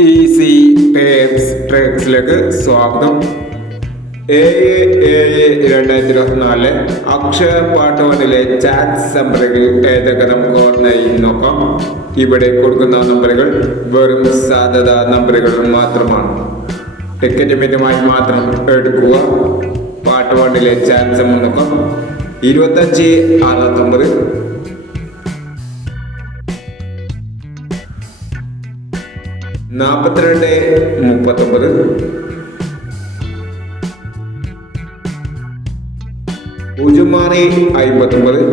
Easy ട്രേഡ്സിലേക്ക് സ്വാഗതം. 7/7/2024 Akshaya part 1 chat നമ്പറുകൾ ഏതൊക്കെ നമുക്ക് ഓർമ്മയായി നോക്കാം. ഇവിടെ കൊടുക്കുന്ന നമ്പറുകൾ വെറും സാധ്യത നമ്പറുകൾ മാത്രമാണ്. ടിക്കറ്റുമായി മാത്രം എടുക്കുക. പാർട്ട് 1 ചാറ്റ് നമ്പർ നോക്കാം. 2569 4239 059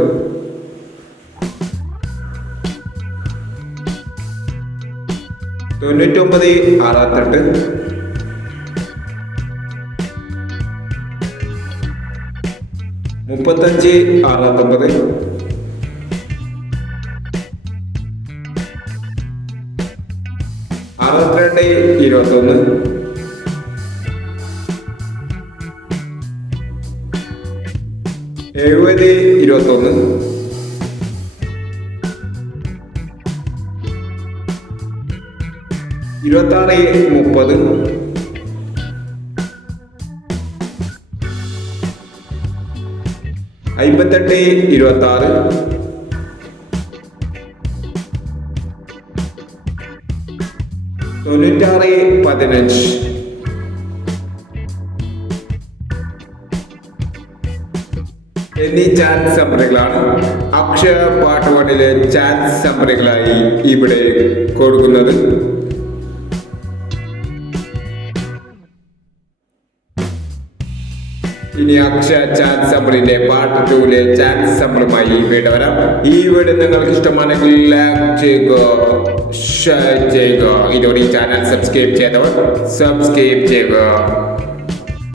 9968 3569 6221 7021 2630 5826 9615 എന്നീ ചാറ്റ് സമ്മറികളാണ് അക്ഷയ പാർട്ട് 1 ചാറ്റ് സമ്മറികളായി ഇവിടെ കൊടുക്കുന്നത്. ഇനി അക്ഷയ ചാറ്റ് സമ്മറിന്റെ പാർട്ട് 2 ചാറ്റ് സമ്മറുമായി വീണ്ടും വരാം. ഈ വീഡിയോ നിങ്ങൾക്ക് ഇഷ്ടമാണെങ്കിൽ ലൈക്ക് ചെയ്യുക, ഷെയർ ചെയ്യുക. ഇതോടെ ഈ ചാനൽ സബ്സ്ക്രൈബ് ചെയ്തവർ സബ്സ്ക്രൈബ് ചെയ്യുക.